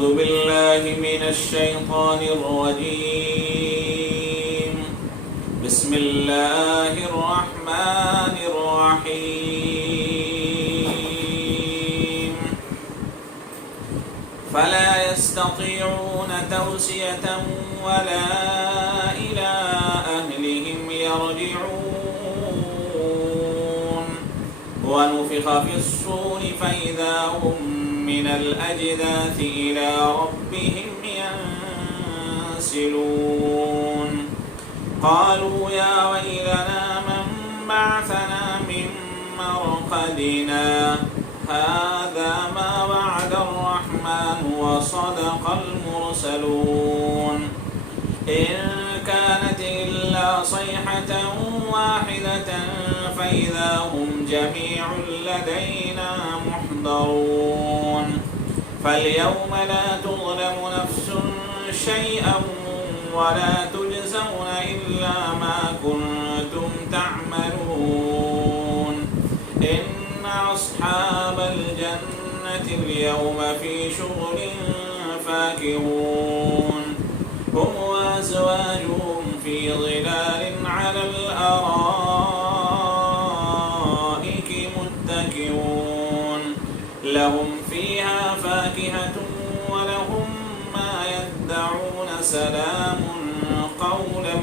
أعوذ بالله من الشيطان الرجيم بسم الله الرحمن الرحيم فلا يستطيعون توصية ولا إلى أهلهم يرجعون ونفخ في الصور فإذا هم من الأجداث إلى ربهم ينسلون قالوا يا ويلنا من بعثنا من مرقدنا هذا ما وعد الرحمن وصدق المرسلون إن كانت إلا صيحة واحدة فإذا هم جميع لدينا محضرون فاليوم لا تظلم نفس شيئا ولا تجزون إلا ما كنتم تعملون إن أصحاب الجنة اليوم في شغل فاكهون هم وأزواجهم في ظلال على الأرائك متكئون لهم فيها فاكهة ولهم ما يدعون سلام قولا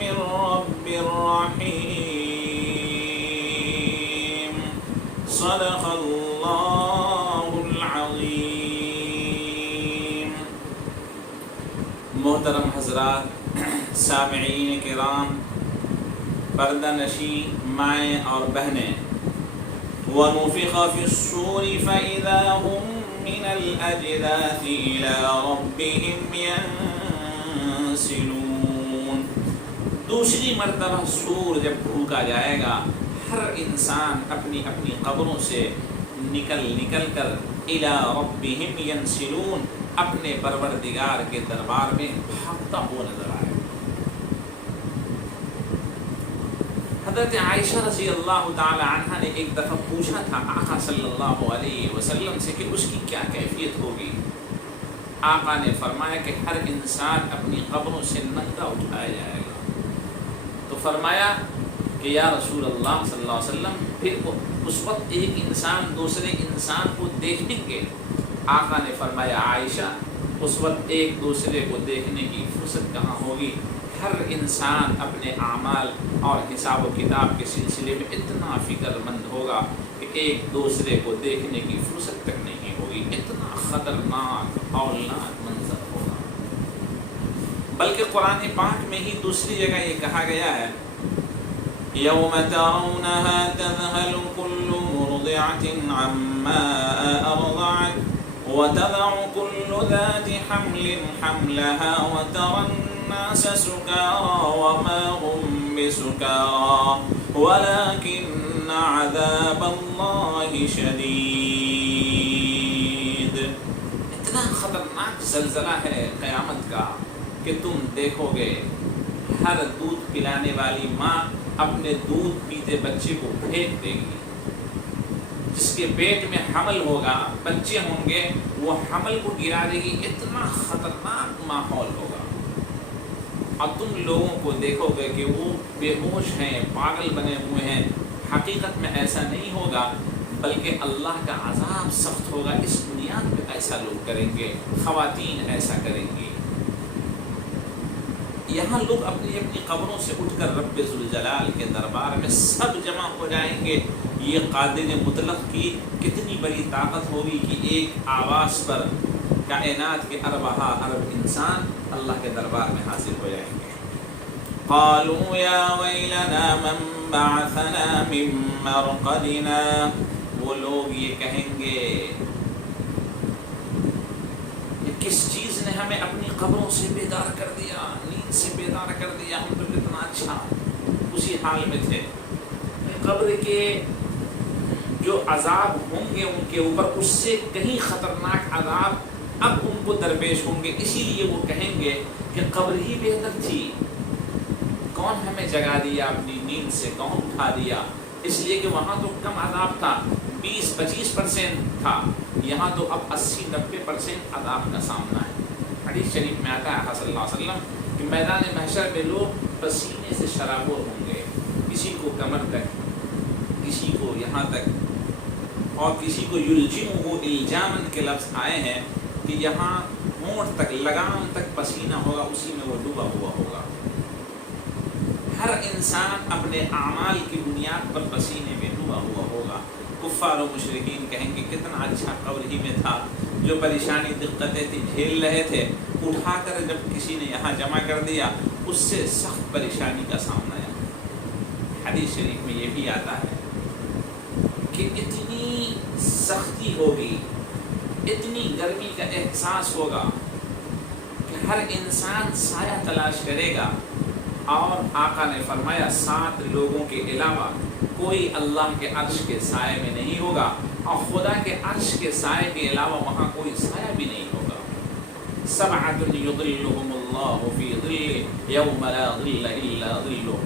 من رب رحيم صدق الله العظيم. محترم حضرات، سامعین کرام، پردہ نشی مائیں اور بہنیں، وَنُفِخَ فِي الصُّورِ فَإِذَا هُمْ مِنَ الْأَجْدَاثِ إِلَىٰ رَبِّهِمْ يَنسِلُونَ. دوسری مرتبہ سور جب پھونکا جائے گا، ہر انسان اپنی اپنی قبروں سے نکل کر إِلَىٰ رَبِّهِمْ يَنسِلُونَ اپنے پروردگار کے دربار میں بھاگتا ہوا نظر آئے. حضرت عائشہ رضی اللہ تعالی عنہ نے ایک دفعہ پوچھا تھا آقا صلی اللہ علیہ وسلم سے کہ اس کی کیا کیفیت ہوگی. آقا نے فرمایا کہ ہر انسان اپنی قبروں سے ننگا اٹھایا جائے گا. تو فرمایا کہ یا رسول اللہ صلی اللہ علیہ وسلم پھر اس وقت ایک انسان دوسرے انسان کو دیکھیں گے. آقا نے فرمایا عائشہ اس وقت ایک دوسرے کو دیکھنے کی فرصت کہاں ہوگی. ہر انسان اپنے اعمال اور حساب و کتاب کے سلسلے میں اتنا فکر مند ہوگا کہ ایک دوسرے کو دیکھنے کی فرصت تک نہیں ہوگی. اتنا خطرناک ہولناک منظر ہوگا. بلکہ قرآن پاک میں ہی دوسری جگہ یہ کہا گیا ہے یوم ترونها تذهل كل مرضعة عما أرضعت وتضع كل ذات حمل حملها وترى الناس سكارى وما هم بسكارى ولكن عذاب الله شديد. اتنا خطرناک زلزلہ ہے قیامت کا کہ تم دیکھو گے ہر دودھ پلانے والی ماں اپنے دودھ پیتے بچے کو پھینک دے گی. جس کے پیٹ میں حمل ہوگا، بچے ہوں گے، وہ حمل کو گرا دے گی. اتنا خطرناک ماحول ہوگا. اور تم لوگوں کو دیکھو گے کہ وہ بے ہوش ہیں، پاگل بنے ہوئے ہیں. حقیقت میں ایسا نہیں ہوگا، بلکہ اللہ کا عذاب سخت ہوگا. اس بنیاد پہ ایسا لوگ کریں گے، خواتین ایسا کریں گی. یہاں لوگ اپنی اپنی قبروں سے اٹھ کر رب ذوالجلال کے دربار میں سب جمع ہو جائیں گے. یہ قادر مطلق کی کتنی بڑی طاقت ہوگی کہ ایک آواز پر کائنات کے اربعہ ارب انسان اللہ کے دربار میں حاضر ہو جائیں گے. قالوا یا ویلنا من بعثنا من مرقدنا. وہ لوگ یہ کہیں گے کس چیز نے ہمیں اپنی قبروں سے بیدار کر دیا، نیند سے بیدار کر دیا. ہم تو کتنا اچھا اسی حال میں تھے. قبر کے جو عذاب ہوں گے ان کے اوپر اس سے کہیں خطرناک عذاب اب ان کو درپیش ہوں گے. اسی لیے وہ کہیں گے کہ قبر ہی بہتر تھی. کون ہمیں جگا دیا اپنی نیند سے، کون اٹھا دیا. اس لیے کہ وہاں تو کم عذاب تھا، 20-25% تھا، یہاں تو اب 80-90% عذاب کا سامنا ہے۔ حدیث شریف میں آتا ہے صلی اللہ علیہ وسلم کہ میدان محشر میں لوگ پسینے سے شرابور ہوں گے، کسی کو کمر تک، کسی کو یہاں تک، اور کسی کو یلجمہ الجامن کے لفظ آئے ہیں کہ یہاں ہونٹ تک، لگام تک پسینہ ہوگا، اسی میں وہ ڈوبا ہوا ہوگا۔ ہر انسان اپنے اعمال کی بنیاد پر پسینے میں ڈوبا ہوا ہوگا۔ کفار و مشرکین کہیں گے کتنا اچھا قبر ہی میں تھا، جو پریشانی دقتیں تھی جھیل رہے تھے، اٹھا کر جب کسی نے یہاں جمع کر دیا اس سے سخت پریشانی کا سامنا ہے۔ حدیث شریف میں یہ بھی آتا ہے کہ اتنی سختی ہوگی، اتنی گرمی کا احساس ہوگا کہ ہر انسان سایہ تلاش کرے گا، اور آقا نے فرمایا 7 لوگوں کے علاوہ کوئی اللہ کے عرش کے سائے میں نہیں ہوگا، اور خدا کے عرش کے سائے کے علاوہ وہاں کوئی سایہ بھی نہیں ہوگا۔ 7 یظلهم اللہ فی ظلہ یوم لا ظل الا ظلہ،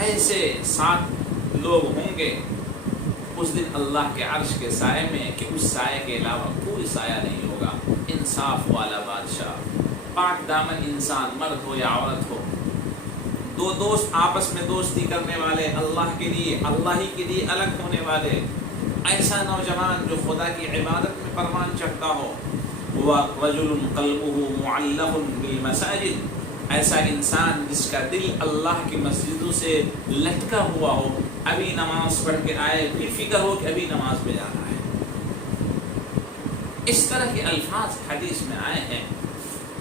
ایسے 7 لوگ ہوں گے اس دن اللہ کے عرش کے سائے میں کہ اس سائے کے علاوہ کوئی سایہ نہیں ہوگا۔ انصاف والا بادشاہ، پاک دامن انسان، مرد ہو یا عورت ہو، دو دوست آپس میں دوستی کرنے والے، اللہ کے لیے، اللہ ہی کے لیے الگ ہونے والے، ایسا نوجوان جو خدا کی عبادت میں پروان چڑھتا ہو، وَرَجُلٌ قَلْبُهُ مُعَلَّقٌ بِالْمَسَاجِدِ، ایسا انسان جس کا دل اللہ کی مسجدوں سے لٹکا ہوا ہو، ابھی نماز پڑھ کے آئے پھر فکر ہو کہ ابھی نماز میں جانا ہے۔ اس طرح کے الفاظ حدیث میں آئے ہیں،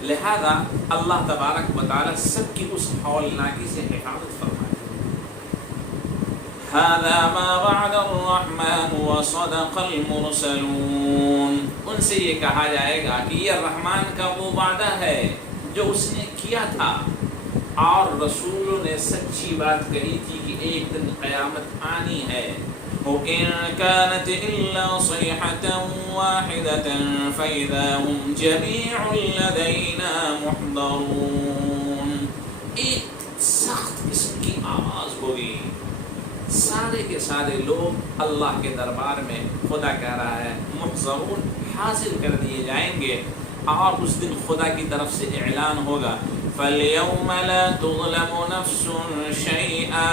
لہذا اللہ تبارک و تعالی سب کی اس ہولناکی سے حفاظت فرمائے۔ هذا ما وعد الرحمن وصدق المرسلون، ان سے یہ کہا جائے گا کہ یہ رحمان کا وہ وعدہ ہے جو اس نے کیا تھا، اور رسولوں نے سچی بات کہی تھی کہ ایک دن قیامت آنی ہے۔ وَإِن كَانَتْ إِلَّا صَيْحَةً وَاحِدَةً فَإِذَا هُمْ جَمِيعٌ لَدَيْنَا مُحْضَرُونَ، ایک سخت قسم کی آواز ہوگی، سارے کے سارے لوگ اللہ کے دربار میں، خدا کہہ رہا ہے محضرون، حاضر کر دیے جائیں گے، اور اس دن خدا کی طرف سے اعلان ہوگا فَالْيَوْمَ لَا تُظْلَمُ نَفْسٌ شَيْئًا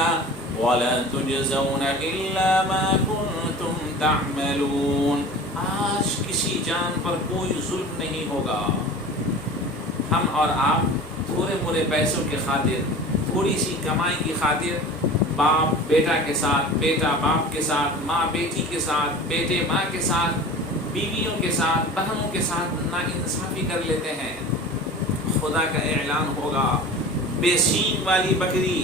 وَلَا تُجْزَوْنَ إِلَّا مَا كُنْتُمْ تَعْمَلُونَ، آج کسی جان پر کوئی ظلم نہیں ہوگا۔ ہم اور آپ تھوڑے موڑے پیسوں کے خاطر، تھوڑی سی کمائی کی خاطر، باپ بیٹا کے ساتھ، بیٹا باپ کے ساتھ، ماں بیٹی کے ساتھ، بیٹے ماں کے ساتھ، بیویوں کے ساتھ، بہنوں کے ساتھ ناانصافی کر لیتے ہیں۔ خدا کا اعلان ہوگا، بے سینگ والی بکری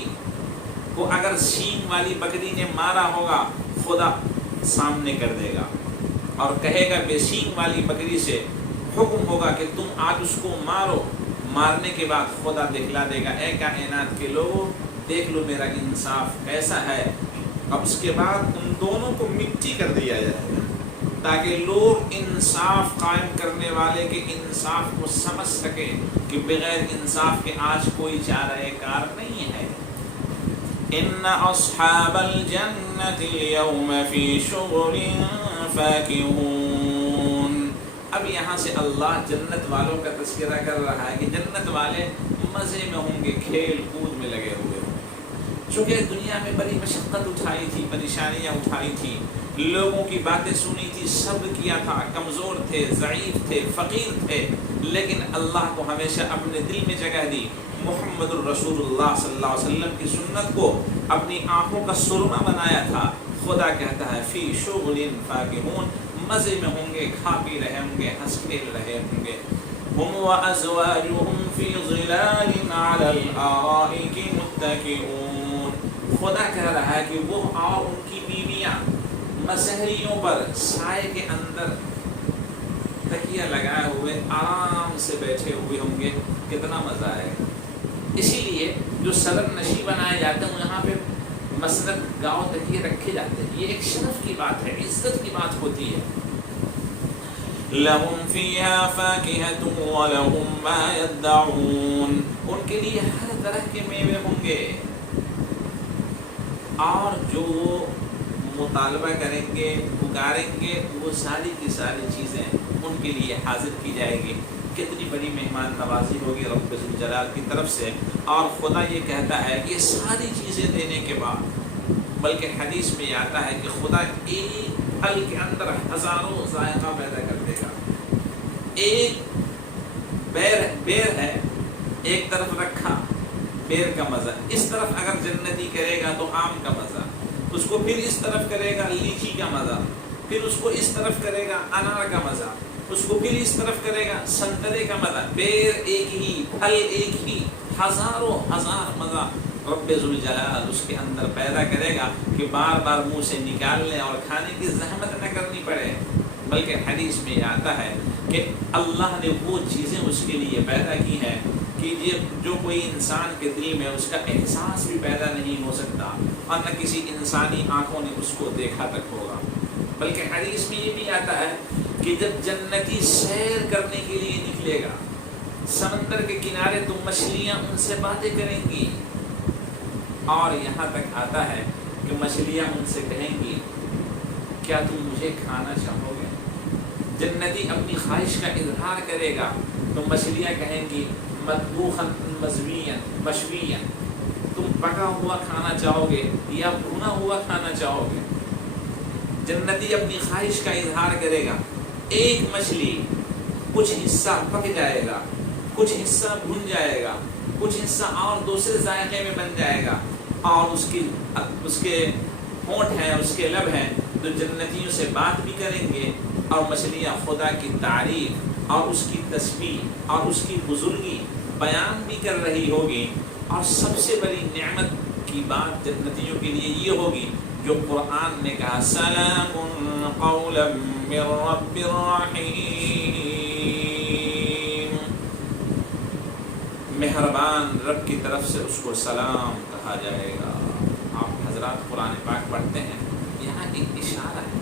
کو اگر سینگ والی بکری نے مارا ہوگا خدا سامنے کر دے گا اور کہے گا بے سینگ والی بکری سے، حکم ہوگا کہ تم آج اس کو مارو۔ مارنے کے بعد خدا دکھلا دے گا، اے کائنات کے لوگوں دیکھ لو میرا انصاف کیسا ہے۔ اب اس کے بعد ان دونوں کو مٹی کر دیا جائے گا تاکہ لوگ انصاف قائم کرنے والے کے انصاف کو سمجھ سکیں کہ بغیر انصاف کے آج کوئی چارہ کار نہیں ہے۔ ان اصحاب الجنة اليوم فی شغل فاکہون، اب یہاں سے اللہ جنت والوں کا تذکرہ کر رہا ہے کہ جنت والے مزے میں ہوں گے، کھیل کود میں لگے ہوئے ہوں گے۔ چونکہ دنیا میں بڑی مشقت اٹھائی تھی، پریشانیاں اٹھائی تھی، لوگوں کی باتیں سنی تھی، صبر کیا تھا، کمزور تھے، ضعیف تھے، فقیر تھے، لیکن اللہ کو ہمیشہ اپنے دل میں جگہ دی۔ محمد الرسول اللہ صلی اللہ علیہ وسلم کی سنت کو اپنی آنکھوں کا سرما بنایا تھا۔ خدا کہتا ہے فی شغل فاکہون، مزے میں ہوں گے، کھا پی رہے ہوں گے، ہنس کھیل رہے ہوں گے۔ ہم وازواجہم فی ظلال علی الارائک متکئون، خدا کہہ رہا ہے کہ وہ اور ان کی بیویاں مسہریوں پر سائے کے اندر تکیہ لگائے ہوئے آرام سے بیٹھے ہوئے ہوں گے، کتنا مزہ آئے گا۔ اسی لیے جو صدر نشی بنائے جاتے ہیں یہاں پہ مسند گاؤں تکیے رکھے جاتے ہیں، یہ ایک شرف کی بات ہے، عزت کی بات ہوتی ہے۔ لَهُمْ فِيهَا فَاكِهَةٌ وَلَهُمْ مَا يَدَّعُونَ، ان کے لیے ہر طرح کے میوے ہوں گے، اور جو مطالبہ کریں گے پکاریں گے وہ ساری کی ساری چیزیں ان کے لیے حاضر کی جائے گی. کتنی بڑی مہمان نوازی ہوگی رب ذوالجلال کی طرف سے. اور خدا یہ کہتا ہے یہ ساری چیزیں دینے کے بعد، بلکہ حدیث میں یہ آتا ہے کہ خدا ایک پھل کے اندر ہزاروں ذائقہ پیدا کر دے گا. ایک بیر ہے، ایک طرف رکھا بیر کا مزہ، اس طرف اگر جنتی کرے گا تو آم کا مزہ، اس کو پھر اس طرف کرے گا لیچی کا مزہ، پھر اس کو اس طرف کرے گا انار کا مزہ، اس کو پھر اس طرف کرے گا سنترے کا مزہ. بیر ایک ہی، پھل ایک ہی، ہزاروں ہزار مزہ رب ذوالجلال اس کے اندر پیدا کرے گا کہ بار بار منہ سے نکالنے اور کھانے کی زحمت نہ کرنی پڑے. بلکہ حدیث میں یہ آتا ہے کہ اللہ نے وہ چیزیں اس کے لیے پیدا کی ہیں کہ جو کوئی انسان کے دل میں اس کا احساس بھی پیدا نہیں ہو سکتا اور نہ کسی انسانی آنکھوں نے اس کو دیکھا تک ہوگا. بلکہ حدیث میں یہ بھی آتا ہے کہ جب جنتی سیر کرنے کے لیے نکلے گا سمندر کے کنارے تو مچھلیاں ان سے باتیں کریں گی، اور یہاں تک آتا ہے کہ مچھلیاں ان سے کہیں گی کیا تم مجھے کھانا چاہو گے. جنتی اپنی خواہش کا اظہار کرے گا تو مچھلیاں کہیں گی مطبوخا مشویا، تم پکا ہوا کھانا چاہو گے یا بھونا ہوا کھانا چاہو گے. جنتی اپنی خواہش کا اظہار کرے گا. ایک مچھلی کچھ حصہ پک جائے گا، کچھ حصہ بھن جائے گا، کچھ حصہ اور دوسرے ذائقے میں بن جائے گا، اور اس کے ہونٹ ہیں، اس کے لب ہیں تو جنتیوں سے بات بھی کریں گے اور مچھلیاں خدا کی تعریف اور اس کی تسبیح اور اس کی بزرگی بیان بھی کر رہی ہوگی. اور سب سے بڑی نعمت کی بات جنتیوں کے لیے یہ ہوگی جو قرآن نے کہا سلام قولا من رب الرحیم، مہربان رب کی طرف سے اس کو سلام کہا جائے گا. آپ حضرات قرآن پاک پڑھتے ہیں، یہاں ایک اشارہ ہے.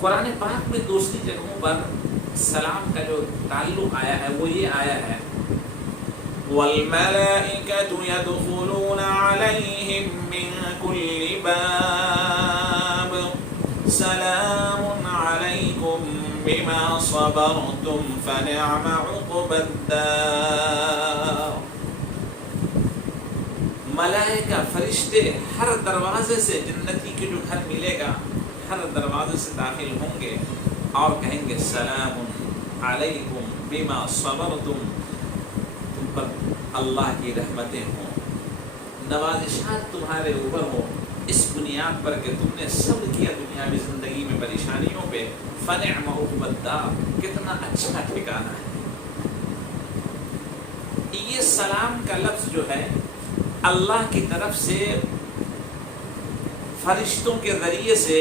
قرآن پاک میں دوسری جگہوں پر سلام کا جو تعلق آیا ہے وہ یہ آیا ہے وَالْمَلَائِكَةُ يَدْخُلُونَ عَلَيْهِمْ مِنْ كُلِّ بَابٍ سَلَامٌ عَلَيْكُمْ بِمَا صَبَرْتُمْ فَنِعْمَ عُقْبَى الدَّارِ. ملائکہ فرشتے ہر دروازے سے جنتی کے جو گھر ملے گا ہر دروازے سے داخل ہوں گے اور کہیں گے سلام علیکم بما صبرتم، تم پر اللہ کی رحمتیں ہوں، نوازشات تمہارے اوپر ہو اس بنیاد پر کہ تم نے صبر کیا دنیاوی زندگی میں پریشانیوں پہ. فنعم عقبی الدار، کتنا اچھا ٹھکانہ ہے. یہ سلام کا لفظ جو ہے اللہ کی طرف سے فرشتوں کے ذریعے سے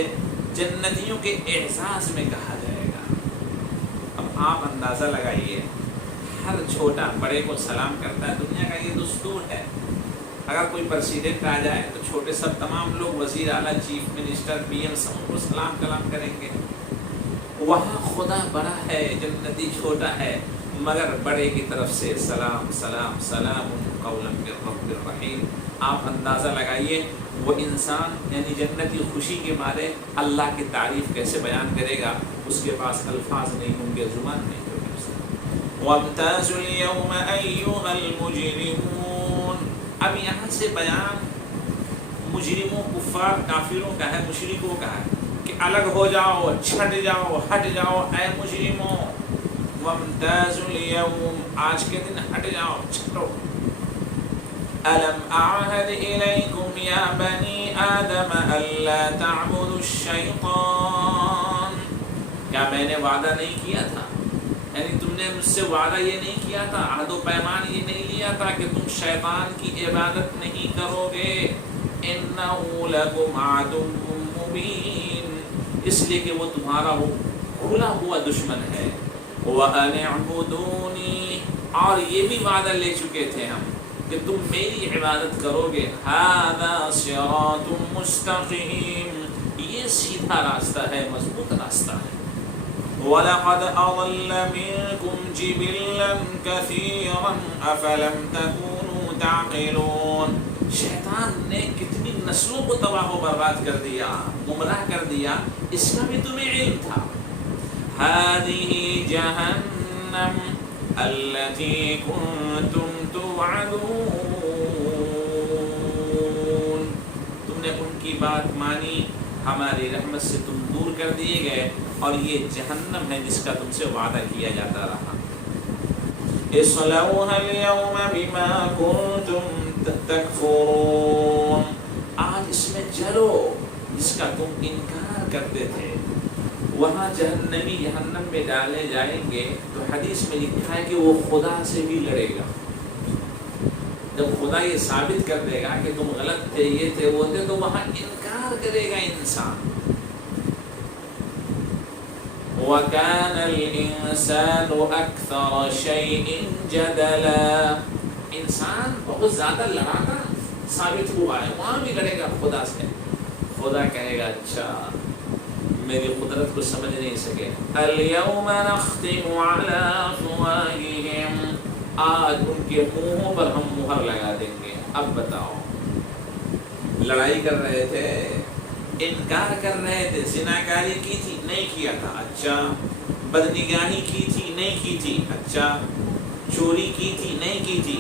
جنتیوں کے اعزاز میں کہا جائے گا. اب آپ اندازہ لگائیے، ہر چھوٹا بڑے کو سلام کرتا ہے، دنیا کا یہ دستور ہے. اگر کوئی پریزیڈنٹ آ جائے تو چھوٹے سب تمام لوگ وزیر اعلیٰ، چیف منسٹر، پی ایم سب کو سلام کلام کریں گے. وہاں خدا بڑا ہے، جنتی چھوٹا ہے، مگر بڑے کی طرف سے سلام سلام سلام قولا من رب الرحیم. آپ اندازہ لگائیے وہ انسان یعنی جنتی خوشی کے مارے اللہ کی تعریف کیسے بیان کرے گا، اس کے پاس الفاظ نہیں ہوں گے، زبان نہیں ہوگی. وَامْتَازُوا الْيَوْمَ أَيُّهَا الْمُجْرِمُونَ. اب یہاں سے بیان مجرموں، کفار، کافروں کا ہے، مشرکوں کا ہے کہ الگ ہو جاؤ، چھٹ جاؤ، ہٹ جاؤ اے مجرموں. وَامْتَازُوا الْيَوْمَ، آج کے دن ہٹ جاؤ، چھٹو. أَلَمْ أَعْهَدْ إِلَيْكُمْ يَا بَنِي آدَمَ أَلَّا تَعْبُدُوا الشَّيْطَانَ. کیا میں نے وعدہ نہیں کیا تھا، یعنی تم نے مجھ سے وعدہ یہ نہیں کیا تھا، عہد و پیمان یہ نہیں لیا تھا کہ تم شیطان کی عبادت نہیں کرو گے. إِنَّهُ لَكُمْ عَدُوٌّ مُّبِينٌ، اس لیے کہ وہ تمہارا وہ کھلا ہوا دشمن ہے. وَأَنِ اعْبُدُونِي، اور یہ بھی وعدہ لے چکے تھے ہم کہ تم میری عبادت کرو گے. هَذَا صِرَاطٌ مُسْتَقِيمٌ، یہ سیدھا راستہ ہے، مضبوط راستہ ہے. وَلَقَدْ أَضَلَّ مِنكُمْ جِبِلًّا كَثِيرًا أَفَلَمْ تَكُونُوا تَعْقِلُونَ. شیطان نے کتنی نسلوں کو تباہ و برباد کر دیا، گمراہ کر دیا، اس کا بھی تمہیں علم تھا۔ هذه جہنم التي كنتم توعدون، تم نے ان کی بات مانی، ہماری رحمت سے تم دور کر دیے گئے، اور یہ جہنم ہے جس کا تم سے وعدہ کیا جاتا رہا۔ اصلوها اليوم بما كنتم تکفرون، آج اس میں جلو جس کا تم انکار کرتے تھے۔ وہاں جہنمی جہنم میں ڈالے جائیں گے تو حدیث میں لکھا ہے کہ وہ خدا سے بھی لڑے گا۔ جب خدا یہ ثابت کر دے گا کہ تم غلط تھے، یہ تھے، وہ تھے، تو وہاں انکار کرے گا انسان۔ وَكَانَ الْإِنسَانُ أَكْثَرَ شَيْءٍ جَدَلًا، انسان بہت زیادہ لڑانا ثابت ہوا ہے، وہاں بھی لڑے گا خدا سے۔ خدا کہے گا اچھا میری قدرت کو سمجھ نہیں سکے۔ الْيَوْمَ نَخْتِمُ عَلَىٰ أَفْوَاهِهِمْ، آج ان کے منہوں پر ہم مہر لگا دیں گے۔ اب بتاؤ، لڑائی کر رہے تھے، انکار کر رہے تھے، زناکاری کی تھی، نہیں کیا تھا، اچھا، بدنگاہی کی تھی، نہیں کی تھی، اچھا، چوری کی تھی، نہیں کی تھی،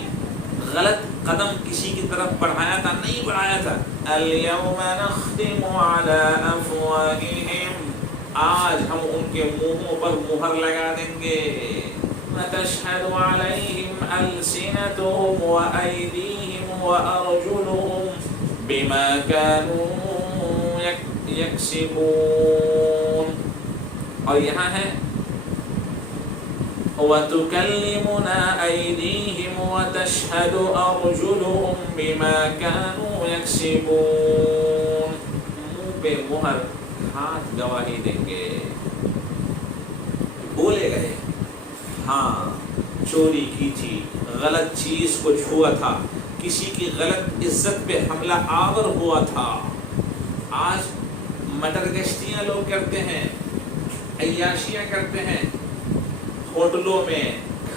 غلط قدم کسی کی طرف بڑھایا تھا، نہیں بڑھایا تھا۔ الْيَوْمَ نَخْتِمُ عَلَىٰ أَفْوَاهِهِمْ، آج ہم ان کے منہوں پر مہر لگا دیں گے۔ وَتَشْهَدُ عَلَيْهِمْ أَلْسِنَتُهُمْ وَأَيْدِيهِمْ وَأَرْجُلُهُمْ بِمَا كَانُوا يَكْسِبُونَ، اور یہاں ہے وَتُكَلِّمُنَا أَيْدِيهِمْ وَتَشْهَدُ أَرْجُلُهُمْ بِمَا كَانُوا يَكْسِبُونَ، منہ پہ مہر، ہاتھ گواہی دیں گے۔ بولے گئے ہاں چوری کی تھی، غلط چیز کو چھوا تھا، کسی کی غلط عزت پہ حملہ آور ہوا تھا۔ آج مٹر گشتیاں لوگ کرتے ہیں، عیاشیاں کرتے ہیں، ہوٹلوں میں،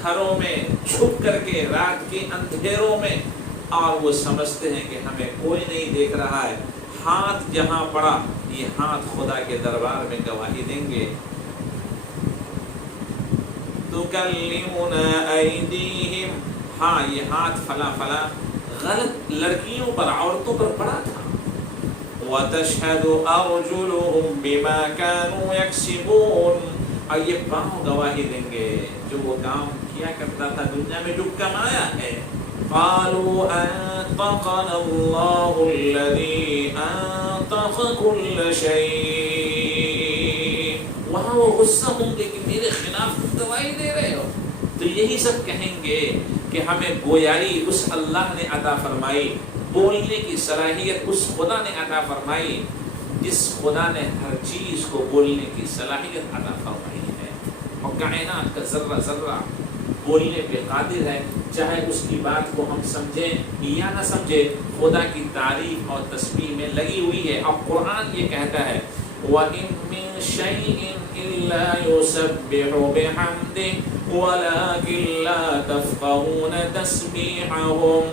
گھروں میں چھپ کر کے رات کے اندھیروں میں، اور وہ سمجھتے ہیں کہ ہمیں کوئی نہیں دیکھ رہا ہے۔ ہاتھ جہاں پڑا، یہ ہاتھ خدا کے دربار میں گواہی دیں گے۔ تُكَلِّمُنَا أَيْدِيهِمْ، ہاں یہ ہاتھ فلاں فلاں غلط لڑکیوں پر، عورتوں پر پڑا تھا۔ وَتَشْهَدُ أَرْجُلُهُمْ بِمَا كَانُوا يَكْسِبُونَ، اور یہ پاؤں گواہی دیں گے جو وہ کام کیا کرتا تھا دنیا میں، جو کمایا ہے۔ قالوا انطقنا اللہ الذی انطق كل شيء، وہاں وہ غصہ ہوں گے کہ میرے خلاف تم گواہی دے رہے ہو، تو یہی سب کہیں گے کہ ہمیں گویائی اس اللہ نے عطا فرمائی، بولنے کی صلاحیت اس خدا نے عطا فرمائی، جس خدا نے ہر چیز کو بولنے کی صلاحیت عطا فرمائی ہے، اور کائنات کا ذرہ ذرہ بولنے پہ قادر ہے، چاہے اس کی بات کو ہم سمجھیں یا نہ سمجھیں، خدا کی تعریف اور تسبیح میں لگی ہوئی ہے۔ اب قرآن یہ کہتا ہے وَإِن مِّن شَيْءٍ إِلَّا يُسَبِّحُ بِحَمْدِهِ وَلَٰكِن لَّا تَفْقَهُونَ تَسْبِيحَهُمْ،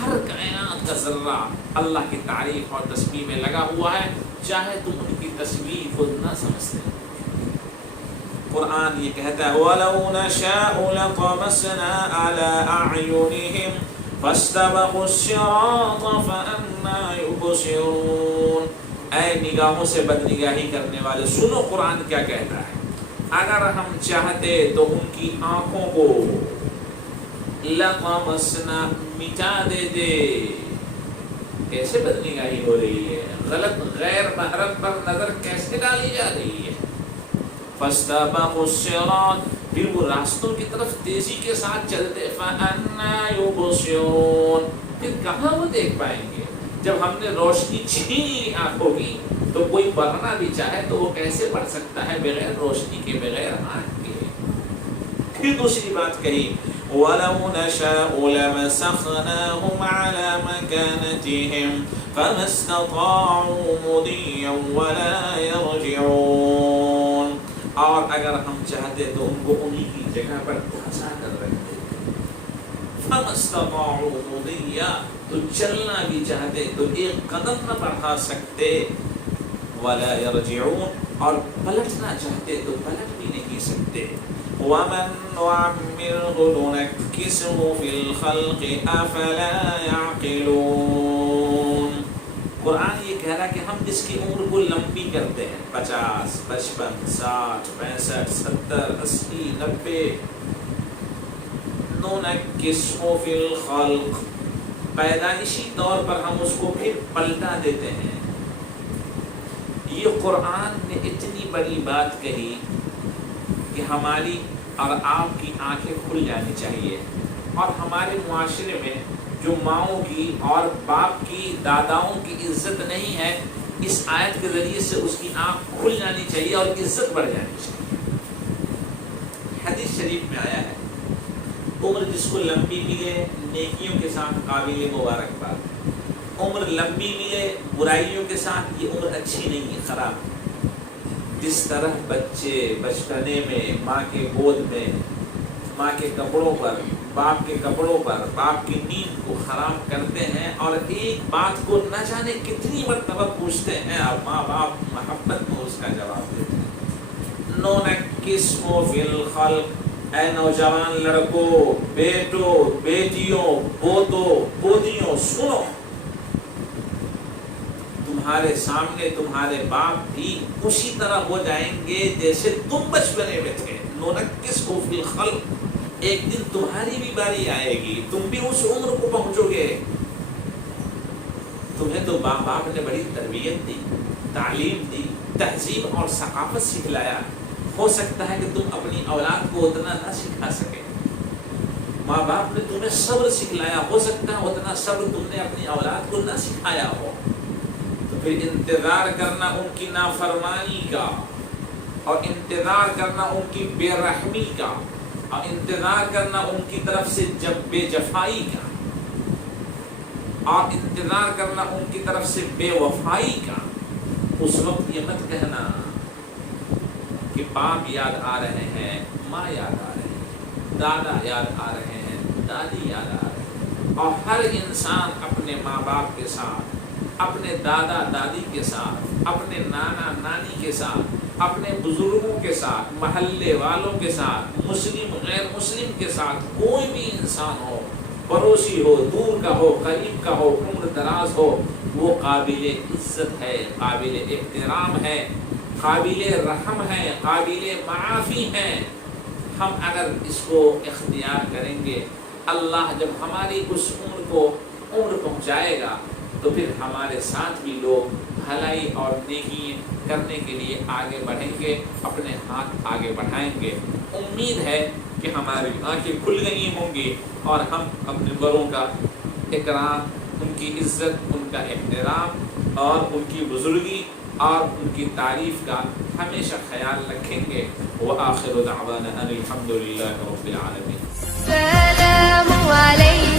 ہر کائنات کا ذرہ اللہ کی تعریف اور تسبیح میں لگا ہوا ہے، چاہے تم ان کی تسبیح کو نہ سمجھتے۔ قرآن یہ کہتا ہے وَلَوْ نَشَاءُ لَطَمَسْنَا عَلَىٰ أَعْيُنِهِمْ فَاسْتَبَقُوا الصِّرَاطَ فَأَنَّىٰ يُبْصِرُونَ، اے نگاہوں سے بدنگاہی کرنے والے سنو قرآن کیا کہتا ہے، اگر ہم چاہتے تو ان کی آنکھوں کو لَطَمَسْنَا مٹا دیتے۔ کیسے بدنگاہی ہو رہی ہے، غلط غیر محرم پر نظر کیسے ڈالی جا رہی ہے۔ فَاسْتَبَقُوا الصِّرَاطَ، پھر وہ راستوں کی طرف تیزی کے ساتھ چلتے، فَأَنَّىٰ يُبْصِرُونَ، پھر کہاں وہ دیکھ پائیں گے، جب ہم نے روشنی چھین لی آنکھوں کی، تو کوئی پڑھنا بھی چاہے تو وہ کیسے پڑھ سکتا ہے بغیر روشنی کے، بغیر آنکھ کے۔ پھر دوسری بات کہی وَلَوْ نَشَاءُ لَمَسَخْنَاهُمْ عَلَىٰ مَكَانَتِهِمْ فَمَا اسْتَطَاعُوا مُضِيًّا وَلَا يَرْجِعُونَ، اور اگر ہم چاہتے تو ان کو انہی کی جگہ پر دھنسا کر رکھتے، فما استطاعوا مضيا، تو چلنا بھی چاہتے تو ایک قدم نہ بڑھا سکتے، ولا يرجعون، اور پلٹنا چاہتے تو پلٹ بھی نہیں سکتے۔ ومن نعمره ننكسه في الخلق افلا يعقلون۔ قرآن یہ کہہ رہا ہے کہ ہم جس کی عمر کو لمبی کرتے ہیں، 50، 55، 60، 65، 70، 80، 90، ننكسه في الخلق، پیدائشی طور پر ہم اس کو پھر پلٹا دیتے ہیں۔ یہ قرآن نے اتنی بڑی بات کہی کہ ہماری اور آپ کی آنکھیں کھل جانی چاہیے، اور ہمارے معاشرے میں جو ماؤں کی اور باپ کی، داداؤں کی عزت نہیں ہے، اس آیت کے ذریعے سے اس کی آنکھ کھل جانی چاہیے اور عزت بڑھ جانی چاہیے۔ حدیث شریف میں آیا ہے، عمر جس کو لمبی ملے نیکیوں کے ساتھ قابل مبارکباد، عمر لمبی ملے برائیوں کے ساتھ یہ عمر اچھی نہیں ہے، خراب۔ جس طرح بچے بچپنے میں ماں کے گود میں، ماں کے کپڑوں پر، باپ کے کپڑوں پر، باپ کی نیند کو خراب کرتے ہیں، اور ایک بات کو نہ جانے کتنی مرتبہ پوچھتے ہیں، اور ماں باپ محبت میں اس کا جواب دیتے ہیں۔ ننكسه في الخلق، اے نوجوان لڑکوں، بیٹوں، بیٹیوں، پوتوں، پوتیوں، سنو، تمہارے سامنے تمہارے باپ بھی اسی طرح ہو جائیں گے جیسے تم بچپنے میں تھے۔ ننكسه في الخلق، ایک دن تمہاری بھی باری آئے گی، تم بھی اس عمر کو پہنچو گے۔ تمہیں تو باپ نے بڑی تربیت دی، تعلیم دی، تہذیب اور ثقافت سکھلایا، ہو سکتا ہے کہ تم اپنی اولاد کو اتنا نہ سکھا سکے۔ ماں باپ نے تمہیں صبر سکھلایا، ہو سکتا ہے اتنا صبر تم نے اپنی اولاد کو نہ سکھایا ہو، تو پھر انتظار کرنا ان کی نافرمانی کا، اور انتظار کرنا ان کی بے رحمی کا، اور انتظار کرنا ان کی طرف سے بے جفائی کا، اور انتظار کرنا ان کی طرف سے بے وفائی کا۔ اس وقت یہ مت کہنا کہ باپ یاد آ رہے ہیں، ماں یاد آ رہے ہیں، دادا یاد آ رہے ہیں، دادی یاد آ رہے ہیں، اور ہر انسان اپنے ماں باپ کے ساتھ، اپنے دادا دادی کے ساتھ، اپنے نانا نانی کے ساتھ، اپنے بزرگوں کے ساتھ، محلے والوں کے ساتھ، مسلم غیر مسلم کے ساتھ، کوئی بھی انسان ہو، پڑوسی ہو، دور کا ہو، قریب کا ہو، عمر دراز ہو، وہ قابل عزت ہے، قابل احترام ہے، قابل رحم ہے، قابل معافی ہے۔ ہم اگر اس کو اختیار کریں گے، اللہ جب ہماری اس عمر پہنچائے گا، تو پھر ہمارے ساتھ بھی لوگ بھلائی اور نیکی کرنے کے لیے آگے بڑھیں گے، اپنے ہاتھ آگے بڑھائیں گے۔ امید ہے کہ ہماری آنکھیں کھل گئی ہوں گی، اور ہم اپنے بڑوں کا اکرام، ان کی عزت، ان کا احترام، اور ان کی بزرگی اور ان کی تعریف کا ہمیشہ خیال رکھیں گے۔ وآخر دعوانا ان الحمد للہ رب العالمین۔ السلام علیکم۔